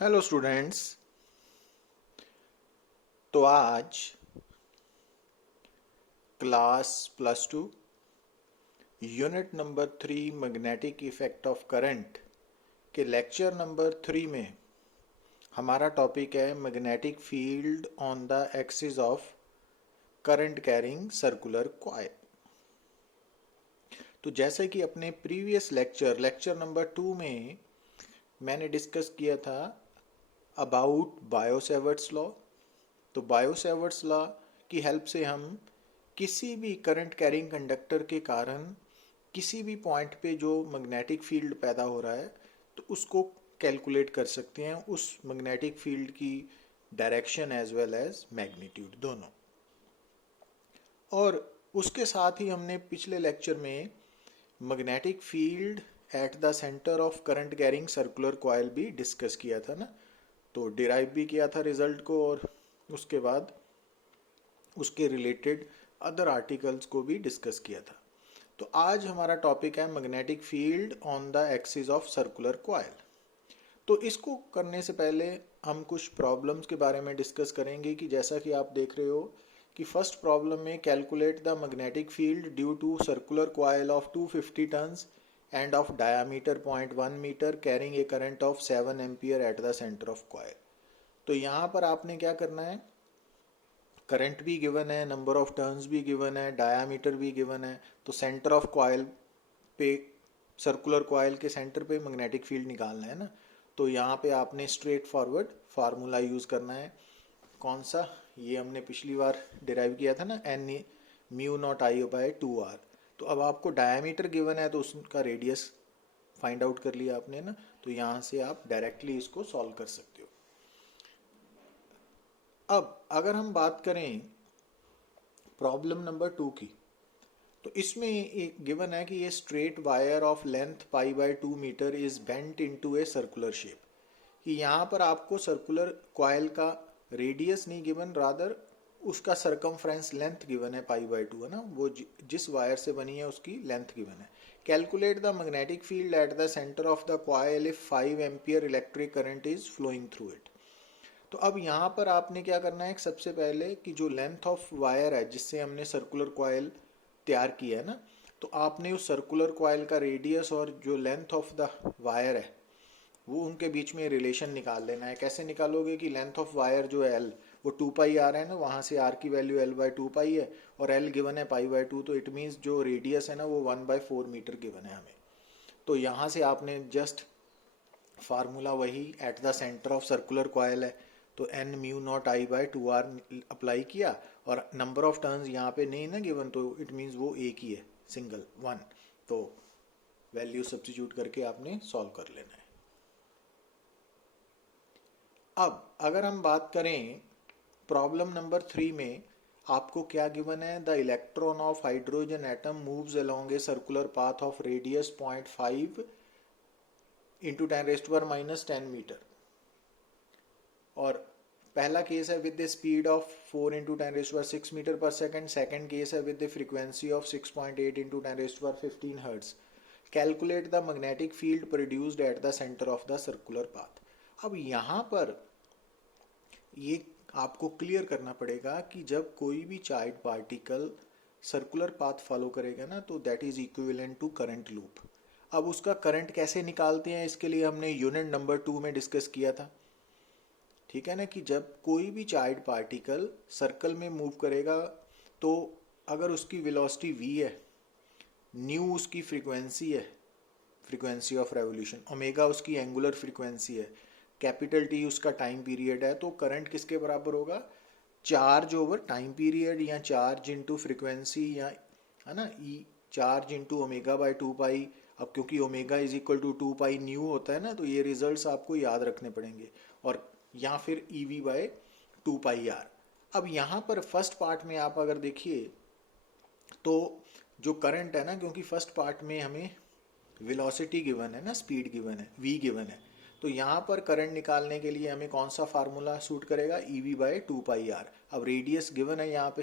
Hello students. तो आज class +2 unit number 3 magnetic effect of current के लेक्चर नंबर 3 में हमारा टॉपिक है magnetic field on the axis of current carrying circular coil. तो जैसे कि अपने प्रीवियस लेक्चर नंबर 2 में मैंने डिस्कस किया था अबाउट बायो-सेवर्ट्स लॉ। तो बायो-सेवर्ट्स लॉ की हेल्प से हम किसी भी करंट कैरिंग कंडक्टर के कारण किसी भी पॉइंट पे जो मैग्नेटिक फील्ड पैदा हो रहा है तो उसको कैलकुलेट कर सकते हैं, उस मैग्नेटिक फील्ड की direction as well as magnitude दोनों। और उसके साथ ही हमने पिछले लेक्चर में magnetic field at the centre of current carrying circular coil भी डिस्कस किया था ना। तो डिराइव भी किया था रिजल्ट को और उसके बाद उसके रिलेटेड अदर आर्टिकल्स को भी डिस्कस किया था। तो आज हमारा टॉपिक है magnetic field on the axis of circular coil. तो इसको करने से पहले हम कुछ प्रॉब्लम्स के बारे में डिस्कस करेंगे कि जैसा कि आप देख रहे हो कि फर्स्ट प्रॉब्लम में calculate the magnetic field due to circular coil of 250 turns and of diameter 0.1 metre carrying a current of 7 ampere at the centre of coil. तो यहाँ पर आपने क्या करना है, करंट भी गिवन है, नंबर ऑफ टर्न्स भी गिवन है, डायामीटर भी गिवन है। तो सेंटर ऑफ कॉइल पे, सर्कुलर कॉइल के सेंटर पे मैग्नेटिक फील्ड निकालना है ना। तो यहाँ पे आपने स्ट्रेट फॉरवर्ड फार्मूला यूज करना है। कौन सा, ये हमने पिछली बार डिराइव किया था ना, N mu naught I by 2r। तो अब आपको डायामीटर गिवन है तो उसका रेडियस फाइंड आउट कर लिया आपने ना। तो यहाँ से आप डायरेक्टली इसको सॉल्व कर सकते हो। अब अगर हम बात करें प्रॉब्लम नंबर 2 की, तो इसमें एक गिवन है कि ये straight wire of length pi by 2 metre is bent into a circular shape. कि यहाँ पर आपको सर्कुलर कॉइल का रेडियस नहीं गिवन, रादर उसका सरकमफ्रेंस लेंथ गिवन है पाई बाय 2 है ना, वो जिस वायर से बनी है उसकी लेंथ गिवन है। Calculate the magnetic field at the centre of the coil if 5 ampere electric current is flowing through it. तो अब यहाँ पर आपने क्या करना है, सबसे पहले कि जो लेंथ ऑफ वायर है जिससे हमने सर्कुलर कॉइल तैयार किया है ना, तो आपने उस सर्कुलर कॉइल का रेडियस और जो लेंथ ऑफ द वायर है वो उनके बीच में रिलेशन निकाल लेना है। कैसे निकालोगे कि लेंथ ऑफ वायर जो है एल, वो 2 पाई आर है ना, वहाँ से आर की वैल्यू एल बाई 2 पाई है और एल गिवन है पाई बाई 2। तो इट मीन्स जो रेडियस है ना वो 1/4 मीटर गिवन है हमें। तो यहाँ से आपने जस्ट फार्मूला वही eight the centre of circular coil है तो N mu naught I by 2r apply किया और नंबर ऑफ टर्न्स यहाँ पे नहीं ना गिवन, तो इट मीन्स वो एक ही है, सिंगल 1। तो वैल्यू सब्स्टिट्यूट करके आपने सॉल्व कर लेना है। अब अगर हम बात करें प्रॉब्लम नंबर 3 में, आपको क्या गिवन है, the electron of hydrogen atom moves along a circular path of radius 0.5 into 10⁻⁻10 metre. और पहला केस है with the speed of 4 into 10⁻6 metre per second. Second case है with the frequency of 6.8 into 10⁻15 hertz. Calculate the magnetic field produced at the centre of the circular path. अब यहाँ पर ये आपको clear करना पड़ेगा कि जब कोई भी charge particle circular path follow करेगा ना, तो that is equivalent to current loop. अब उसका करंट कैसे निकालते हैं, इसके लिए हमने यूनिट नंबर 2 में डिस्कस किया था, ठीक है ना, कि जब कोई भी चार्ज पार्टिकल सर्कल में मूव करेगा तो अगर उसकी वेलोसिटी v है, न्यू उसकी फ्रीक्वेंसी है, फ्रीक्वेंसी ऑफ रेवोल्यूशन, ओमेगा उसकी एंगुलर फ्रीक्वेंसी है, कैपिटल टी उसका टाइम पीरियड है, तो करंट किसके बराबर होगा, चार्ज ओवर टाइम पीरियड या चार्ज इनटू फ्रीक्वेंसी, या है ना e charge into omega by 2 pi. अब क्योंकि omega is equal to 2 pi nu होता है ना, तो ये रिजल्ट्स आपको याद रखने पड़ेंगे, और या फिर e v by 2 pi r. अब यहाँ पर फर्स्ट पार्ट में आप अगर देखिए तो जो करंट है ना, क्योंकि फर्स्ट पार्ट में हमें वेलोसिटी गिवन है ना, स्पीड गिवन है, v गिवन है, तो यहाँ पर करंट निकालने के लिए हमें कौन सा फार्मूला सूट करेगा, e v by 2 pi r. अब रेडियस गिवन है यहाँ पे,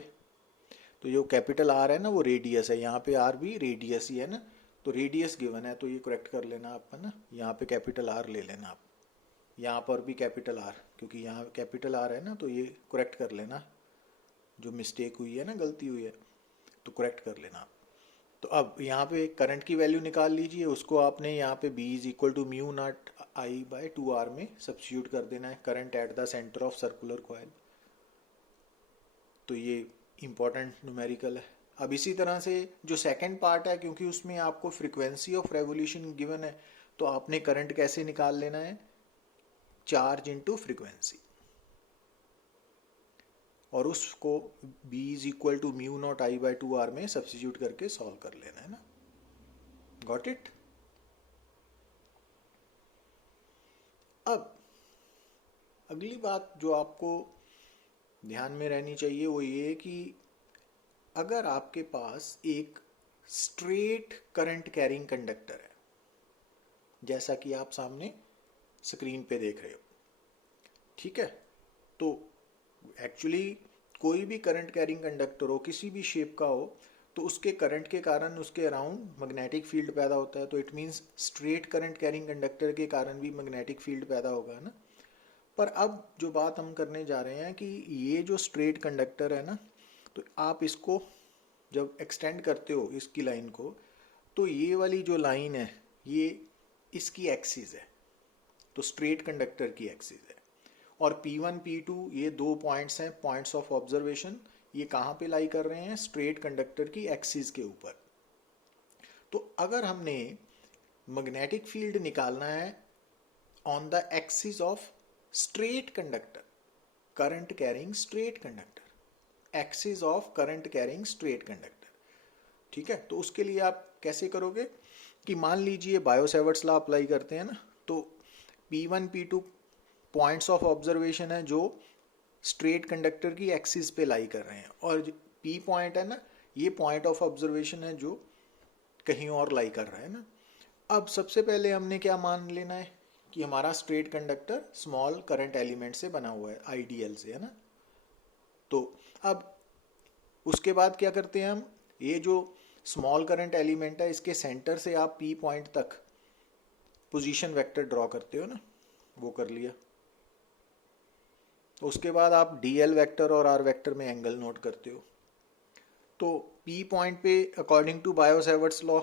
तो जो कैपिटल आर है ना वो रेडियस है, यहाँ पे आर भी रेडियस ही है ना, तो रेडियस गिवन है, तो ये करेक्ट कर लेना आप है ना, यहाँ पे कैपिटल आर ले लेना आप। यहाँ पर भी कैपिटल आर, क्योंकि यहाँ कैपिटल आर है ना, तो ये करेक्ट कर लेना, जो मिस्टेक हुई है ना, गलती हुई है तो करेक्ट कर लेना आप। तो अब यहाँ पे करंट की वैल्यू निकाल लीजिए, उसको आपने यहाँ पे B is equal to mu naught I by 2R में सब्स्टिट्यूट कर देना है, current at the centre of circular coil. तो ये इंपॉर्टेंट न्यूमेरिकल है। अब इसी तरह से जो सेकंड पार्ट है, क्योंकि उसमें आपको फ्रीक्वेंसी ऑफ रेवोल्यूशन गिवन है, तो आपने करंट कैसे निकाल लेना है, चार्ज इनटू फ्रीक्वेंसी, और उसको B is equal to mu naught I by 2R में सब्स्टिट्यूट करके सॉल्व कर लेना है ना। Got it. अब अगली बात जो आपको ध्यान में रहनी चाहिए वो ये कि अगर आपके पास एक स्ट्रेट करंट कैरिंग कंडक्टर है, जैसा कि आप सामने स्क्रीन पे देख रहे हो, ठीक है, तो एक्चुअली कोई भी करंट कैरिंग कंडक्टर हो, किसी भी शेप का हो, तो उसके करंट के कारण उसके अराउंड मैग्नेटिक फील्ड पैदा होता है। तो it means straight current carrying conductor के कारण भी मैग्नेटिक फील्ड पैदा होगा ना। पर अब जो बात हम करने जा रहे हैं कि ये जो स्ट्रेट कंडक्टर है ना, तो आप इसको जब एक्सटेंड करते हो इसकी लाइन को, तो ये वाली जो लाइन है ये इसकी एक्सिस है, तो स्ट्रेट कंडक्टर की एक्सिस है। और P1 P2 ये दो पॉइंट्स हैं, पॉइंट्स ऑफ ऑब्जर्वेशन, ये कहाँ पे लाई कर रहे हैं, स्ट्रेट कंडक्टर की एक्सिस के ऊपर। तो अगर हमने मैग्नेटिक फील्ड निकालना है on the axis of straight conductor, current carrying straight conductor, axis of current carrying straight conductor, ठीक है, तो उसके लिए आप कैसे करोगे कि मान लीजिए बायो-सैवर्ट्स लॉ अप्लाई करते हैं ना, तो P1 P2 points of observation है जो स्ट्रेट कंडक्टर की एक्सिस पे लाई कर रहे हैं, और P पॉइंट है ना, ये पॉइंट ऑफ ऑब्जर्वेशन है जो कहीं और लाई कर रहा है ना। अब सबसे पहले हमने क्या मान लेना है कि हमारा straight conductor small current element से बना हुआ है, आइडियल से, है ना। तो अब उसके बाद क्या करते हैं हम, ये जो स्मॉल करंट एलिमेंट है इसके सेंटर से आप P पॉइंट तक पोजीशन वेक्टर ड्रॉ करते हो ना, वो कर लिया। तो उसके बाद आप DL वेक्टर और R वेक्टर में एंगल नोट करते हो। तो P पॉइंट पे according to Biot Savart's law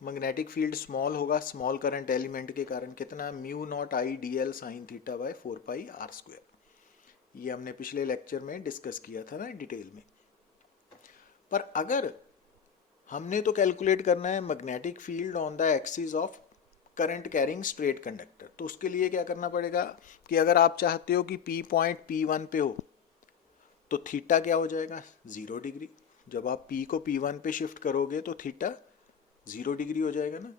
magnetic field small होगा, स्मॉल करंट एलिमेंट के कारण, कितना, mu naught I DL sine theta by 4 pi R square. ये हमने पिछले लेक्चर में डिस्कस किया था ना डिटेल में। पर अगर हमने तो कैलकुलेट करना है magnetic field on the axis of current carrying straight conductor, तो उसके लिए क्या करना पड़ेगा कि अगर आप चाहते हो कि P पॉइंट P1 पे हो, तो थीटा क्या हो जाएगा, 0 डिग्री। जब आप P को P1 पे शिफ्ट करोगे तो थीटा 0 डिग्री हो जाएगा ना।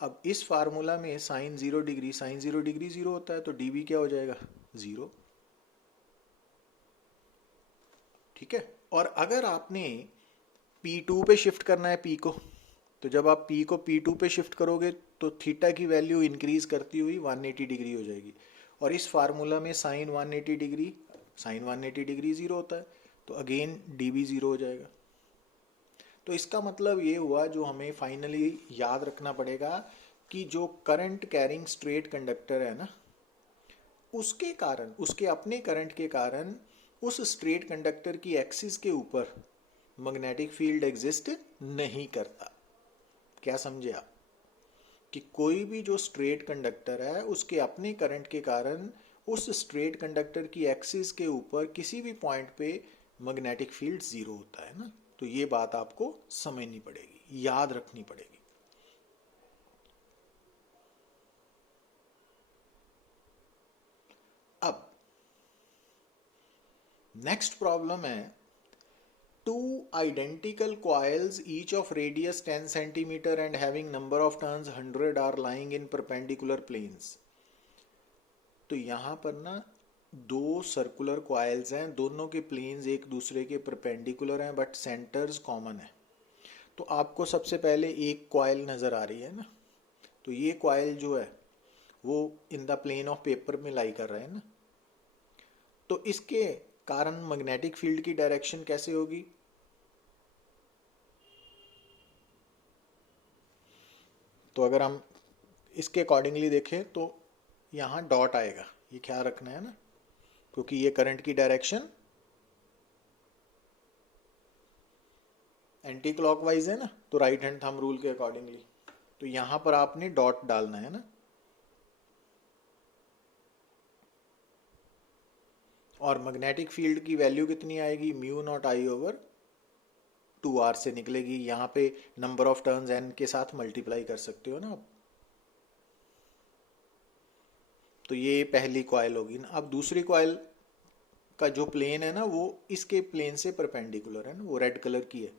अब इस फार्मूला में साइन 0 डिग्री, साइन 0 डिग्री 0 होता है, तो dB क्या हो जाएगा, 0, ठीक है। और अगर आपने P2 पे शिफ्ट करना है P को, तो जब आप P को P2 पे शिफ्ट करोगे तो थीटा की वैल्यू इंक्रीज करती हुई 180 डिग्री हो जाएगी, और इस फार्मूला में साइन 180 डिग्री, साइन 180 डिग्री 0 होता है, तो अगेन dB 0 हो जाएगा। तो इसका मतलब ये हुआ, जो हमें फाइनली याद रखना पड़ेगा कि जो करंट कैरिंग स्ट्रेट कंडक्टर है ना, उसके कारण, उसके अपने करंट के कारण उस स्ट्रेट कंडक्टर की एक्सिस के ऊपर मैग्नेटिक फील्ड एग्जिस्ट नहीं करता। क्या समझे आप कि कोई भी जो स्ट्रेट कंडक्टर है उसके अपने करंट के कारण उस स्ट्रेट कंडक्टर की एक्सिस के ऊपर किसी भी पॉइंट पे मैग्नेटिक फील्ड 0 होता है ना। तो ये बात आपको समझनी पड़ेगी, याद रखनी पड़ेगी। अब नेक्स्ट प्रॉब्लम है, two identical coils each of radius 10 centimeter and having number of turns 100 are lying in perpendicular planes। तो यहाँ पर ना दो सर्कुलर कॉइल्स हैं, दोनों के प्लेन्स एक दूसरे के परपेंडिकुलर हैं, बट सेंटर्स कॉमन है। तो आपको सबसे पहले एक कॉइल नज़र आ रही है ना, तो ये कॉइल जो है वो in the plane of paper में लाई कर रहा है ना। तो इसके कारण मैग्नेटिक फील्ड की डायरेक्शन कैसे होगी, तो अगर हम इसके अकॉर्डिंगली देखें तो यहाँ डॉट आएगा, ये ख्याल रखना है ना, क्योंकि ये करंट की डायरेक्शन एंटी क्लॉकवाइज है ना, तो राइट हैंड थंब रूल के अकॉर्डिंगली तो यहां पर आपने डॉट डालना है ना। और मैग्नेटिक फील्ड की वैल्यू कितनी आएगी, म्यू नॉट आई ओवर 2r से निकलेगी। यहाँ पे नंबर ऑफ टर्न्स n के साथ मल्टीप्लाई कर सकते हो ना आप। तो ये पहली कॉइल होगी ना। अब दूसरी कॉइल का जो प्लेन है ना वो इसके प्लेन से परपेंडिकुलर है ना, वो रेड कलर की है,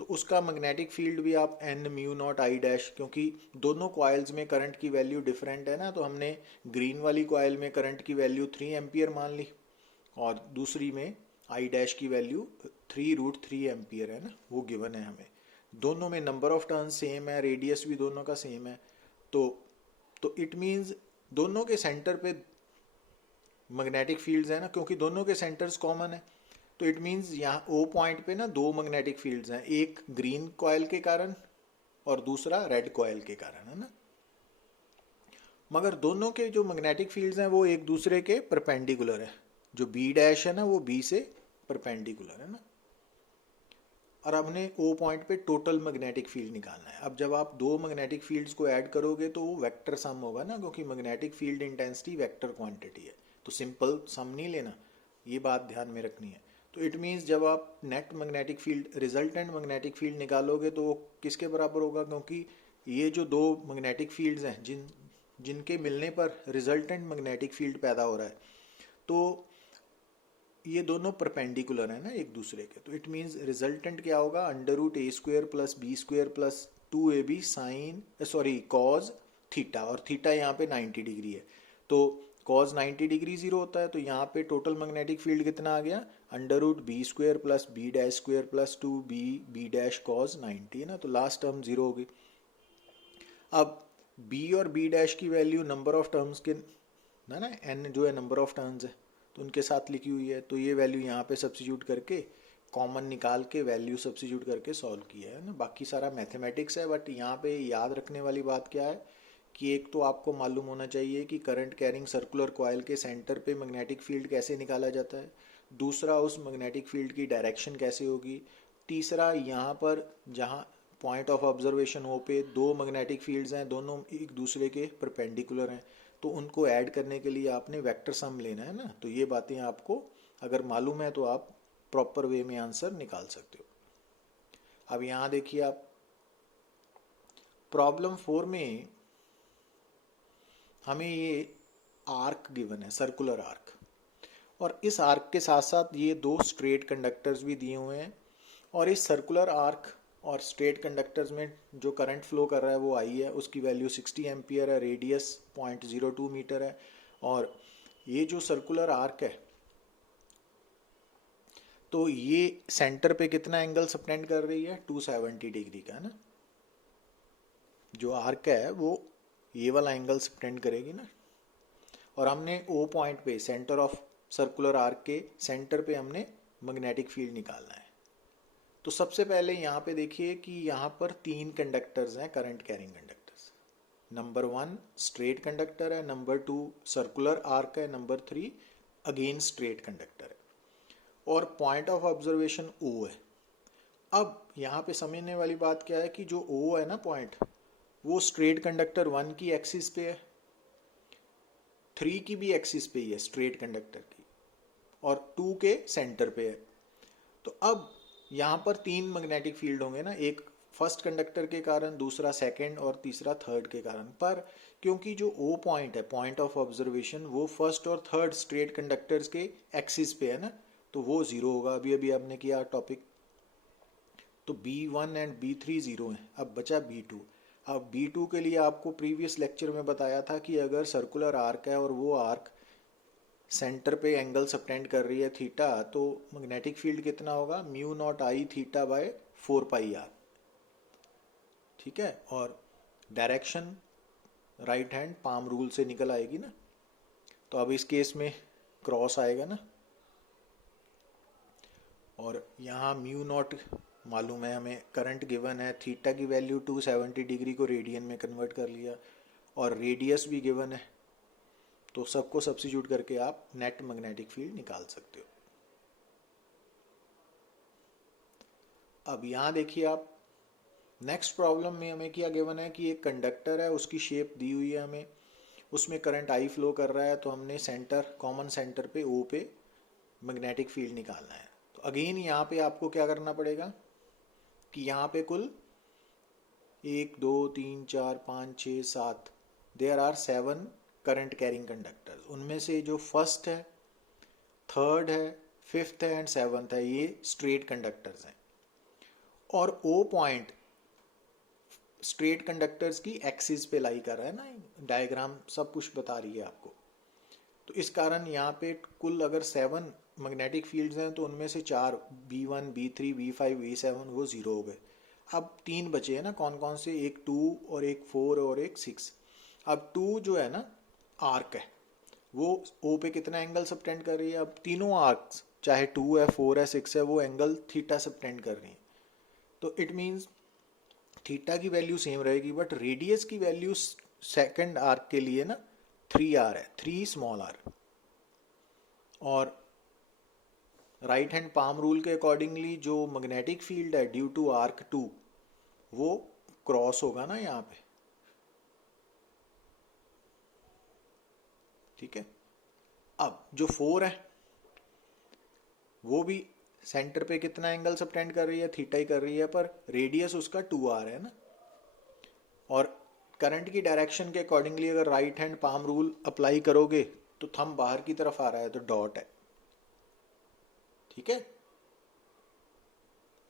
तो उसका मैग्नेटिक फील्ड भी आप n mu naught I dash, क्योंकि दोनों कॉइल्स में करंट की वैल्यू डिफरेंट है ना, तो हमने ग्रीन वाली कॉइल में करंट की वैल्यू 3 एम्पियर मान ली और दूसरी में आई डैश की वैल्यू 3√3 एम्पियर है ना, वो गिवन है हमें। दोनों में नंबर ऑफ टर्न सेम है, रेडियस भी दोनों का सेम है, तो इट मीन्स दोनों के सेंटर पे मैग्नेटिक फील्ड्स है ना, क्योंकि दोनों के सेंटर्स कॉमन है, तो इट मीन्स यहाँ ओ पॉइंट पे ना दो मैग्नेटिक फील्ड्स हैं, एक ग्रीन कॉइल के कारण और दूसरा रेड कॉइल के कारण है ना। मगर दोनों के जो मैग्नेटिक फील्ड्स हैं वो एक दूसरे के परपेंडिकुलर है, जो बी डैश है ना वो बी से परपेंडिकुलर है ना। और हमने ओ पॉइंट पे टोटल मैग्नेटिक फील्ड निकालना है। अब जब आप दो मैग्नेटिक फील्ड्स को ऐड करोगे तो वो वेक्टर सम होगा ना, क्योंकि magnetic field intensity vector quantity है, तो सिंपल सम नहीं लेना, ये बात ध्यान में रखनी है। तो इट मीन्स जब आप net magnetic field, resultant magnetic field निकालोगे तो वो किसके बराबर होगा, क्योंकि ये जो दो मैग्नेटिक फील्ड्स हैं जिनके मिलने पर रिजल्टेंट मैग्नेटिक फील्ड पैदा हो रहा है, तो ये दोनों परपेंडिकुलर है ना एक दूसरे के, तो इट मीन्स रिजल्टेंट क्या होगा, √a² + b² + 2ab sign cos theta, और थीटा यहाँ पे 90 डिग्री है, तो कॉज 90 डिग्री 0 होता है, तो यहाँ पे टोटल मैग्नेटिक फील्ड कितना आ गया, √b² + b'² + 2b b' cause 90 है ना, तो लास्ट टर्म 0 होगी। अब b और b' की वैल्यू नंबर ऑफ टर्म्स के ना n जो है नंबर ऑफ टर्न्स है, तो उनके साथ लिखी हुई है, तो ये वैल्यू यहाँ पे सब्स्टिट्यूट करके कॉमन निकाल के वैल्यू सब्स्टिट्यूट करके सॉल्व किया है ना। बाकी सारा मैथमेटिक्स है, बट यहाँ पे याद रखने वाली बात क्या है कि एक तो आपको मालूम होना चाहिए कि करंट कैरिंग सर्कुलर कॉइल के सेंटर पे मैग्नेटिक फील्ड कैसे निकाला जाता है, दूसरा उस मैग्नेटिक फील्ड की डायरेक्शन कैसे होगी, तीसरा यहाँ पर जहाँ पॉइंट ऑफ ऑब्जर्वेशन ओ पे दो मैग्नेटिक फील्ड्स हैं, दोनों एक दूसरे के परपेंडिकुलर हैं, तो उनको ऐड करने के लिए आपने वेक्टर सम लेना है ना। तो ये बातें आपको अगर मालूम है तो आप प्रॉपर वे में आंसर निकाल सकते हो। अब यहाँ देखिए आप प्रॉब्लम 4 में हमें ये आर्क गिवन है, सर्कुलर आर्क, और इस आर्क के साथ साथ ये दो स्ट्रेट कंडक्टर्स भी दिए हुए हैं, और इस सर्कुलर आर्क और स्ट्रेट कंडक्टर्स में जो करंट फ्लो कर रहा है वो आई है, उसकी वैल्यू 60 एम्पियर है, रेडियस 0.02 मीटर है, और ये जो सर्कुलर आर्क है तो ये सेंटर पे कितना एंगल सबटेंड कर रही है, 270 डिग्री का है ना। जो आर्क है वो ये वाला एंगल सबटेंड करेगी ना, और हमने ओ पॉइंट पे सेंटर ऑफ सर्कुलर आर्क के सेंटर पे हमने मैग्नेटिक फील्ड निकालना है। तो सबसे पहले यहाँ पे देखिए कि यहाँ पर तीन कंडक्टर्स हैं, current carrying conductors. Number 1 straight conductor है, नंबर 2 सर्कुलर आर्क है, नंबर 3 अगेन स्ट्रेट कंडक्टर है, और पॉइंट ऑफ ऑब्जर्वेशन O है। अब यहाँ पे समझने वाली बात क्या है कि जो O है ना पॉइंट, वो स्ट्रेट कंडक्टर 1 की एक्सिस पे है, 3 की भी एक्सिस पे ही है स्ट्रेट कंडक्टर की, और 2 के सेंटर पे है। तो अब यहाँ पर तीन मैग्नेटिक फील्ड होंगे ना, एक फर्स्ट कंडक्टर के कारण, दूसरा सेकंड और तीसरा थर्ड के कारण, पर क्योंकि जो O पॉइंट है, पॉइंट ऑफ ऑब्जर्वेशन, वो फर्स्ट और थर्ड स्ट्रेट कंडक्टर्स के एक्सिस पे है ना, तो वो 0 होगा। अभी अभी आपने किया टॉपिक, तो B1 एंड B3 0 है। अब बचा B2। अब B2 के लिए आपको प्रीवियस लेक्चर में बताया था कि अगर सर्कुलर आर्क है और वो आर्क सेंटर पे एंगल सबटेंड कर रही है थीटा, तो मैग्नेटिक फील्ड कितना होगा, mu naught I theta by 4πr, ठीक है। और direction right hand palm rule से निकल आएगी ना, तो अब इस केस में क्रॉस आएगा ना, और यहाँ म्यू नॉट मालूम है हमें, करंट गिवन है, थीटा की वैल्यू 270 डिग्री को रेडियन में कन्वर्ट कर लिया, और रेडियस भी गिवन है, तो सबको सब्स्टिट्यूट करके आप नेट मैग्नेटिक फील्ड निकाल सकते हो। अब यहाँ देखिए आप, नेक्स्ट प्रॉब्लम में हमें क्या गिवन है कि एक कंडक्टर है, उसकी शेप दी हुई है हमें, उसमें करंट आई फ्लो कर रहा है, तो हमने सेंटर, कॉमन सेंटर पे ओ पे मैग्नेटिक फील्ड निकालना है। तो अगेन यहाँ पे आपको क्या करना पड़ेगा कि यहाँ पे कुल 1 2 3 4 5 6 7 there are 7 current carrying conductors. उनमें से जो फर्स्ट है, थर्ड है, फिफ्थ है एंड सेवंथ है, ये स्ट्रेट कंडक्टर्स हैं। और ओ पॉइंट स्ट्रेट कंडक्टर्स की एक्सिस पे लाई कर रहा है ना, डायग्राम सब कुछ बता रही है आपको। तो इस कारण यहाँ पे कुल अगर 7 मैग्नेटिक फील्ड्स हैं तो उनमें से 4 B1 B3 B5 B7 वो 0 हो गए। अब 3 बचे हैं ना, कौन कौन से, एक 2 और एक 4 और एक 6। अब 2 जो है ना आर्क है, वो O पे कितना एंगल सबटेंड कर रही है। अब तीनों आर्क्स चाहे 2 है 4 है 6 है वो एंगल थीटा सबटेंड कर रही है। तो इट मीन्स थीटा की वैल्यू सेम रहेगी, बट रेडियस की वैल्यू सेकंड आर्क के लिए ना 3r है, 3 स्मॉल r। और राइट हैंड पाम रूल के अकॉर्डिंगली जो मैग्नेटिक फील्ड है ड्यू टू आर्क 2 वो क्रॉस होगा ना यहाँ पे, ठीक है। अब जो 4 है वो भी सेंटर पे कितना एंगल सबटेंड कर रही है, थीटा ही कर रही है, पर रेडियस उसका 2r है ना। और करंट की डायरेक्शन के अकॉर्डिंगली अगर right hand palm rule apply करोगे तो थंब बाहर की तरफ आ रहा है तो डॉट है, ठीक है।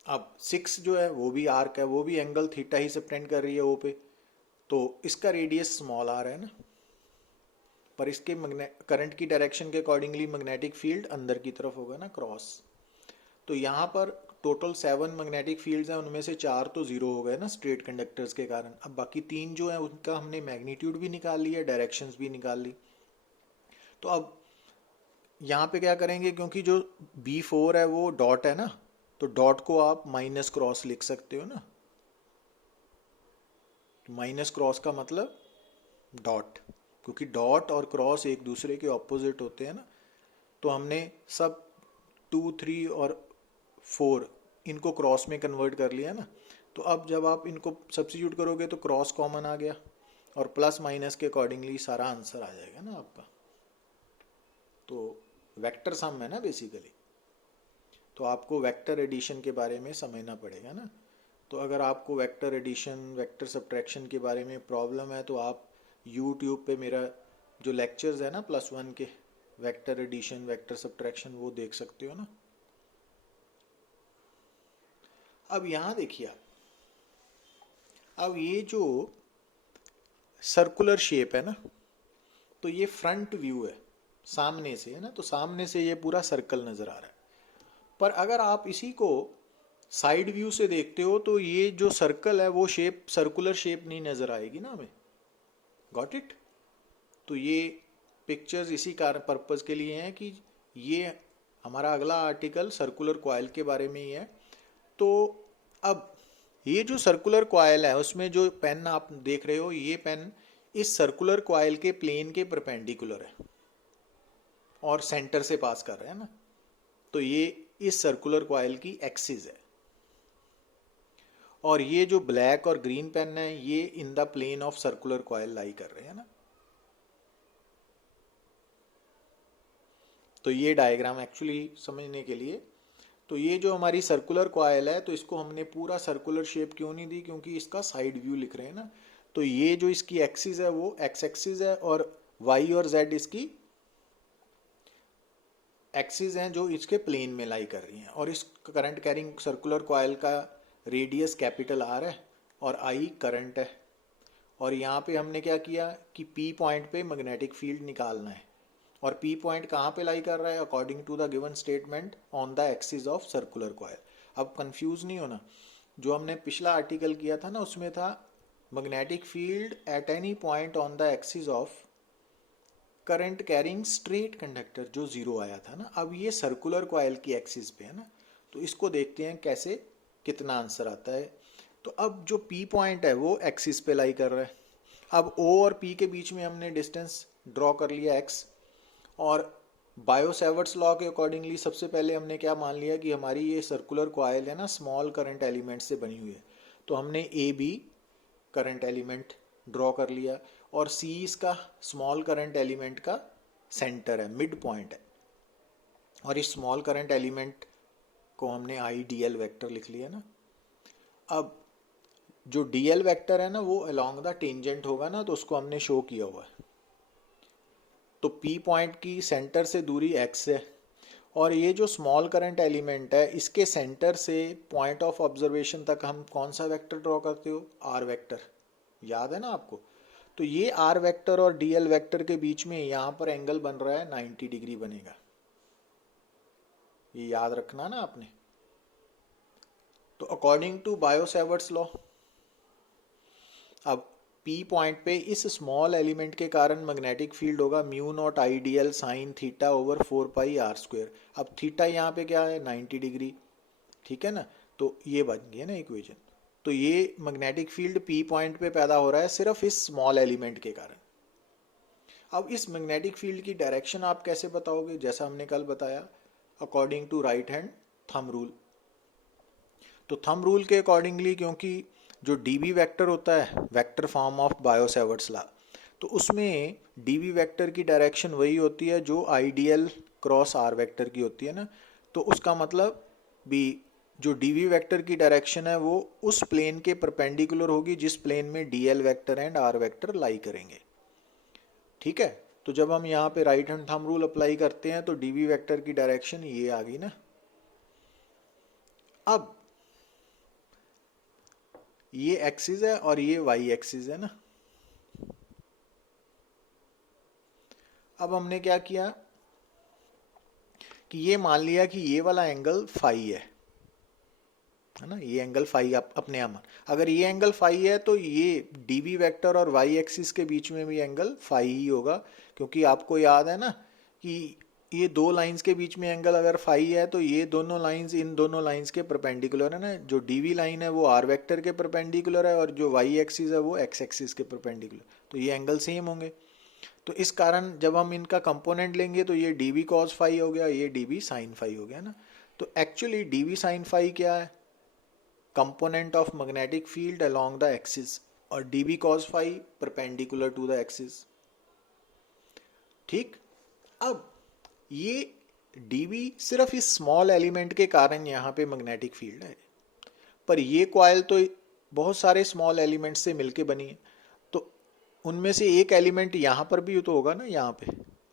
अब 6 जो है वो भी आर्क है, वो भी एंगल थीटा ही सबटेंड कर रही है ओ पे, तो इसका रेडियस स्मॉल आर है ना, पर इसके करंट की डायरेक्शन के अकॉर्डिंगली मैग्नेटिक फील्ड अंदर की तरफ होगा ना, क्रॉस। तो यहाँ पर टोटल 7 मैग्नेटिक फील्ड्स हैं, उनमें से 4 तो 0 हो गए ना स्ट्रेट कंडक्टर्स के कारण। अब बाकी 3 जो है उनका हमने मैग्नीट्यूड भी निकाल लिया, डायरेक्शंस भी निकाल ली। तो अब यहाँ पे क्या करेंगे, क्योंकि जो B4 है वो डॉट है ना, तो डॉट को आप माइनस क्रॉस लिख सकते हो ना। माइनस क्रॉस का मतलब डॉट, क्योंकि डॉट और क्रॉस एक दूसरे के ऑपोजिट होते हैं ना। तो हमने सब 2 3 और 4 इनको क्रॉस में कन्वर्ट कर लिया ना। तो अब जब आप इनको सब्स्टिट्यूट करोगे तो क्रॉस कॉमन आ गया और प्लस माइनस के अकॉर्डिंगली सारा आंसर आ जाएगा ना आपका। तो वेक्टर सम है ना बेसिकली, तो आपको वेक्टर एडिशन के बारे में समझना पड़ेगा ना। तो अगर आपको वेक्टर एडिशन, वेक्टर सब्ट्रैक्शन के बारे में प्रॉब्लम है तो आप यूट्यूब पे मेरा जो लेक्चर्स है ना +1 के वेक्टर एडिशन, वेक्टर सब्ट्रैक्शन, वो देख सकते हो ना। अब यहाँ देखिए आप, अब ये जो सर्कुलर शेप है ना, तो ये फ्रंट व्यू है, सामने से है ना, तो सामने से ये पूरा सर्कल नजर आ रहा है। पर अगर आप इसी को साइड व्यू से देखते हो तो ये जो सर्कल है वो शेप, सर्कुलर शेप नहीं नजर आएगी ना हमें। Got it. तो ये पिक्चर्स इसी कारण पर्पस के लिए हैं कि ये हमारा अगला आर्टिकल सर्कुलर कॉइल के बारे में ही है। तो अब ये जो सर्कुलर कॉइल है उसमें जो पेन आप देख रहे हो, ये पेन इस सर्कुलर कॉइल के प्लेन के परपेंडिकुलर है और सेंटर से पास कर रहे हैं ना। तो ये इस सर्कुलर कॉइल की एक्सिस है। और ये जो ब्लैक और ग्रीन पेन है ये in the plane of circular coil lie कर रहे हैं ना। तो ये डायग्राम एक्चुअली समझने के लिए, तो ये जो हमारी सर्कुलर कॉइल है तो इसको हमने पूरा सर्कुलर शेप क्यों नहीं दी, क्योंकि इसका साइड व्यू लिख रहे हैं ना। तो ये जो इसकी एक्सिस है वो एक्स एक्सिस है और वाई और जेड इसकी एक्सिस हैं जो इसके प्लेन में लाई कर रही हैं। और इस करंट कैरिंग सर्कुलर कॉइल का रेडियस कैपिटल आर है और आई करंट है। और यहाँ पे हमने क्या किया कि पी पॉइंट पे मैग्नेटिक फील्ड निकालना है। और पी पॉइंट कहाँ पे लाई कर रहा है, according to the given statement on the axis of circular coil. अब कंफ्यूज नहीं होना, जो हमने पिछला आर्टिकल किया था ना उसमें था magnetic field at any point on the axis of current carrying straight conductor, जो 0 आया था ना। अब ये सर्कुलर कॉइल की एक्सिस पे है ना, तो इसको देखते हैं कैसे कितना आंसर आता है। तो अब जो पी पॉइंट है वो एक्सिस पे लाई कर रहा है। अब ओ और पी के बीच में हमने डिस्टेंस ड्रॉ कर लिया एक्स। और बायो-सैवर्ट्स लॉ के अकॉर्डिंगली सबसे पहले हमने क्या मान लिया कि हमारी ये सर्कुलर कॉइल है ना स्मॉल करंट एलिमेंट से बनी हुई है, तो हमने A B current element draw कर लिया और सी इसका स्मॉल करंट एलिमेंट का सेंटर है, मिड पॉइंट है। और इस स्मॉल करंट एलिमेंट को हमने आई डी एल वैक्टर लिख लिया ना। अब जो डी एल वैक्टर है ना वो अलोंग द टेंजेंट होगा ना, तो उसको हमने शो किया हुआ है। तो पी पॉइंट की सेंटर से दूरी x है और ये जो स्मॉल करंट एलिमेंट है इसके सेंटर से पॉइंट ऑफ ऑब्जर्वेशन तक हम कौन सा वेक्टर ड्रॉ करते हो, आर वेक्टर, याद है ना आपको। तो ये आर वेक्टर और डीएल वेक्टर के बीच में यहाँ पर एंगल बन रहा है 90 डिग्री बनेगा, ये याद रखना ना आपने। तो अकॉर्डिंग टू बायो-सैवर्ट्स लॉ, अब पी पॉइंट पे इस स्मॉल एलिमेंट के कारण मैग्नेटिक फील्ड होगा mu naught I D L sine theta over 4 pi r square. अब थीटा यहाँ पे क्या है, 90 डिग्री, ठीक है ना। तो ये बन गया ना इक्वेशन। तो ये मैग्नेटिक फील्ड पी पॉइंट पे पैदा हो रहा है सिर्फ इस स्मॉल एलिमेंट के कारण। अब इस मैग्नेटिक फील्ड की डायरेक्शन आप कैसे बताओगे, जैसा हमने कल बताया according to right hand thumb rule. तो थंब रूल के अकॉर्डिंगली, क्योंकि जो डीबी वेक्टर होता है vector form of Biot Savart's law, तो उसमें डीबी वेक्टर की डायरेक्शन वही होती है जो आईडीएल क्रॉस आर वेक्टर की होती है ना। तो उसका मतलब भी जो डीबी वेक्टर की डायरेक्शन है वो उस प्लेन के परपेंडिकुलर होगी जिस प्लेन में DL vector and R vector lie करेंगे, ठीक है। तो जब हम यहाँ पे right hand thumb rule apply करते हैं तो डीबी वेक्टर की डायरेक्शन ये आ गई ना। अब ये एक्सिस है और ये वाई एक्सिस है ना। अब हमने क्या किया कि ये मान लिया कि ये वाला एंगल फाई है ना, ये एंगल फाई अपने आप मान। अगर ये एंगल फाई है तो ये डीबी वेक्टर और वाई एक्सिस के बीच में भी एंगल फाई ही होगा, क्योंकि आपको याद है ना कि ये दो लाइंस के बीच में एंगल अगर फाई है तो ये दोनों लाइंस इन दोनों लाइंस के परपेंडिकुलर है ना। जो डीवी लाइन है वो आर वेक्टर के परपेंडिकुलर है और जो वाई एक्सिस है वो एक्स एक्सिस के परपेंडिकुलर, तो ये एंगल सेम होंगे। तो इस कारण जब हम इनका कंपोनेंट लेंगे तो ये डीबी कॉस फाई हो गया, ये डीबी साइन फाई हो गया ना। तो एक्चुअली डीबी साइन फाई क्या है, component of magnetic field along the axis, और dB cos phi perpendicular to the axis, ठीक। अब ये डीबी सिर्फ इस स्मॉल एलिमेंट के कारण यहाँ पे मैग्नेटिक फील्ड है, पर ये कॉइल तो बहुत सारे स्मॉल एलिमेंट से मिलके बनी है, तो उनमें से एक एलिमेंट यहाँ पर भी तो होगा ना यहाँ पे,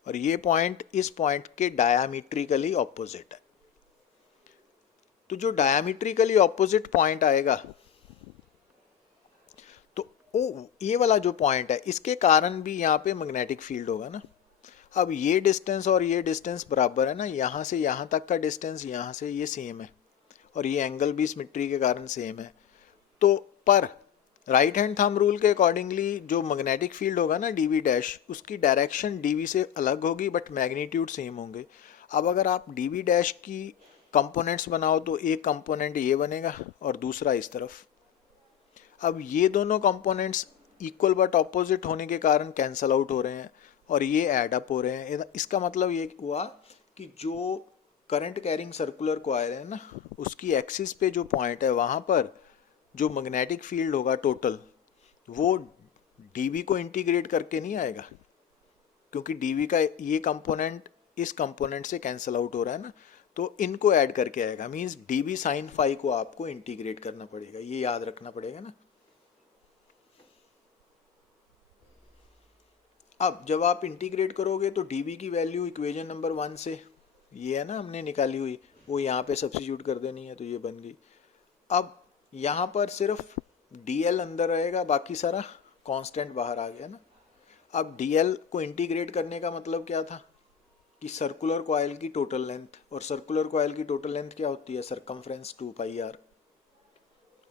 और ये पॉइंट इस पॉइंट के डायमीट्रिकली ऑपोजिट है। तो जो डायमीट्रिकली ऑपोजिट पॉइंट आएगा तो ये वाला जो पॉइंट है इसके कारण भी यहाँ पे मैग्नेटिक फील्ड होगा ना। अब ये डिस्टेंस और ये डिस्टेंस बराबर है ना, यहाँ से यहाँ तक का डिस्टेंस यहाँ से ये सेम है और ये एंगल भी सिमेट्री के कारण सेम है। तो पर राइट हैंड थंब रूल के अकॉर्डिंगली जो मैग्नेटिक फील्ड होगा ना डीवी डैश, उसकी डायरेक्शन डीवी से अलग होगी बट मैग्नीट्यूड सेम होंगे। अब अगर आप डीवी डैश की कंपोनेंट्स बनाओ तो एक कंपोनेंट ये बनेगा और दूसरा इस तरफ। अब ये दोनों कंपोनेंट्स इक्वल बट ऑपोजिट होने के कारण कैंसल आउट हो रहे हैं और ये ऐड अप हो रहे हैं। इसका मतलब ये हुआ कि जो करंट कैरिंग सर्कुलर कॉइल है ना उसकी एक्सिस पे जो पॉइंट है वहाँ पर जो मैग्नेटिक फील्ड होगा टोटल वो डीवी को इंटीग्रेट करके नहीं आएगा, क्योंकि डीवी का ये कंपोनेंट इस कंपोनेंट से कैंसल आउट हो रहा है ना, तो इनको ऐड करके आएगा। मींस डीवी साइन फाई को आपको इंटीग्रेट करना पड़ेगा, ये याद रखना पड़ेगा ना। अब जब आप इंटीग्रेट करोगे तो डीवी की वैल्यू इक्वेशन नंबर 1 से ये है ना हमने निकाली हुई, वो यहाँ पे सब्स्टिट्यूट कर देनी है, तो ये बन गई। अब यहाँ पर सिर्फ डीएल अंदर रहेगा, बाकी सारा कांस्टेंट बाहर आ गया ना। अब डीएल को इंटीग्रेट करने का मतलब क्या था कि सर्कुलर कॉइल की टोटल लेंथ, और सर्कुलर कॉइल की टोटल लेंथ क्या होती है, सरकमफ्रेंस 2 पाई आर,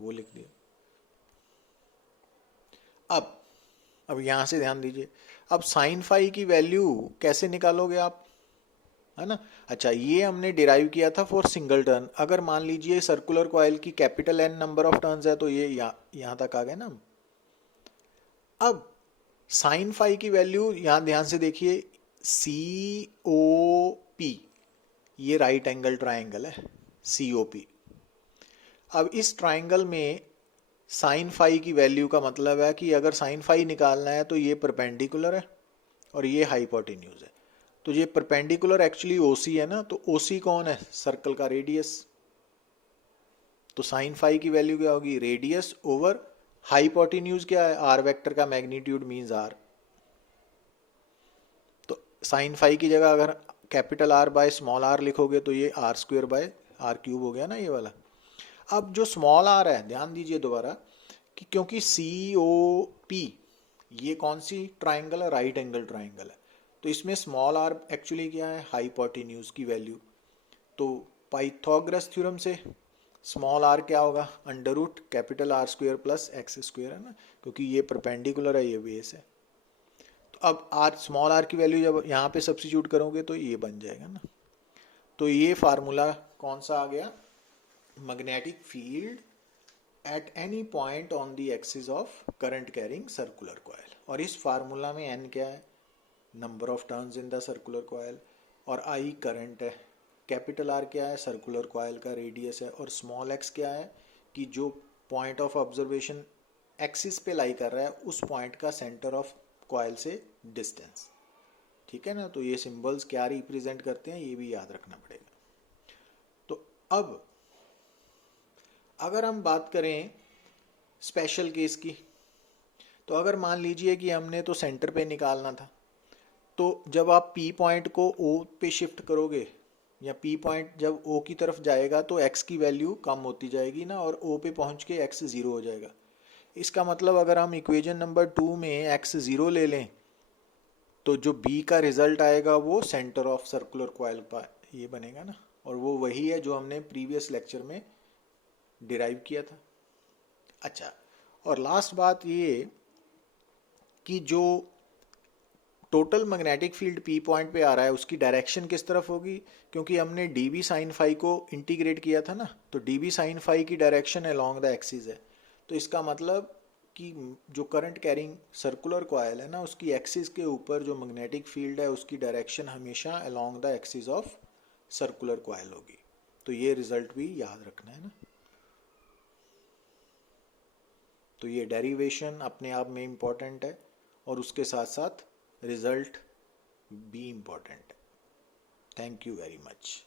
वो लिख दिया। अब यहां से ध्यान दीजिए, अब साइन फाई की वैल्यू कैसे निकालोगे आप, है ना। अच्छा, ये हमने डिराइव किया था फॉर सिंगल टर्न। अगर मान लीजिए सर्कुलर कॉइल की capital N number of turns है तो ये यहाँ तक आ गए ना। अब साइन फाई की वैल्यू यहाँ ध्यान से देखिए, COP, ये राइट एंगल ट्राइंगल है COP। अब इस ट्राइंगल में साइन फाई की वैल्यू का मतलब है कि अगर साइन फाई निकालना है तो ये परपेंडिकुलर है और ये हाइपोटेन्यूज है। तो ये परपेंडिकुलर एक्चुअली OC है ना, तो OC कौन है? सर्कल का रेडियस। तो साइन फाई की वैल्यू क्या होगी? रेडियस ओवर हाइपोटेन्यूज क्या है? आर वेक्टर का मैग्नीट्यूड मीन्स आर। तो साइन फाई की जगह अगर capital R by small r लिखोगे तो ये R² बाय R³ हो गया ना ये वाला। अब जो स्मॉल r है, ध्यान दीजिए दोबारा कि क्योंकि COP ये कौन सी ट्राइंगल है? राइट एंगल ट्राइंगल है। तो इसमें स्मॉल r एक्चुअली क्या है? हाइपोटेन्यूज की वैल्यू। तो पाइथागोरस थ्योरम से स्मॉल r क्या होगा? Under root capital R² plus x² है ना, क्योंकि ये परपेंडिकुलर है, ये बेस है। तो अब r स्मॉल r की वैल्यू जब यहाँ पे सब्स्टिट्यूट करोगे तो ये बन जाएगा ना। तो ये फार्मूला कौन सा आ गया? Magnetic field at any point on the axis of current carrying circular coil. और इस फार्मूला में n क्या है? Number of turns in the circular coil, और I करंट है, कैपिटल R क्या है? सर्कुलर कॉइल का रेडियस है, और स्मॉल x क्या है? कि जो पॉइंट ऑफ ऑब्जर्वेशन एक्सिस पे लाई कर रहा है उस पॉइंट का सेंटर ऑफ कॉइल से डिस्टेंस। ठीक है ना। तो ये सिंबल्स क्या रिप्रेजेंट करते हैं ये भी याद रखना पड़ेगा। तो अब अगर हम बात करें स्पेशल केस की, तो अगर मान लीजिए कि हमने तो सेंटर पे निकालना था, तो जब आप P पॉइंट को O पे शिफ्ट करोगे, या P पॉइंट जब O की तरफ जाएगा तो x की वैल्यू कम होती जाएगी ना, और O पे पहुंच के x 0 हो जाएगा। इसका मतलब अगर हम इक्वेशन नंबर 2 में x 0 ले लें तो जो B का रिजल्ट आएगा वो सेंटर ऑफ सर्कुलर कॉइल का ये बनेगा ना, और वो वही है जो हमने प्रीवियस लेक्चर में डिराइव किया था। अच्छा, और लास्ट बात ये कि जो total magnetic field P point पे आ रहा है उसकी डायरेक्शन किस तरफ होगी? क्योंकि हमने dB साइन फाई को इंटीग्रेट किया था ना, तो dB साइन फाई की डायरेक्शन अलोंग द एक्सिस है। तो इसका मतलब कि जो करंट कैरिंग सर्कुलर कॉइल है ना, उसकी एक्सिस के ऊपर जो मैग्नेटिक फील्ड है उसकी डायरेक्शन हमेशा along the axis of circular coil होगी। तो ये रिजल्ट भी याद रखना है ना। तो ये डेरिवेशन अपने आप में इम्पॉर्टेंट है, और उसके साथ साथ रिजल्ट भी इम्पॉर्टेंट है। Thank you very much.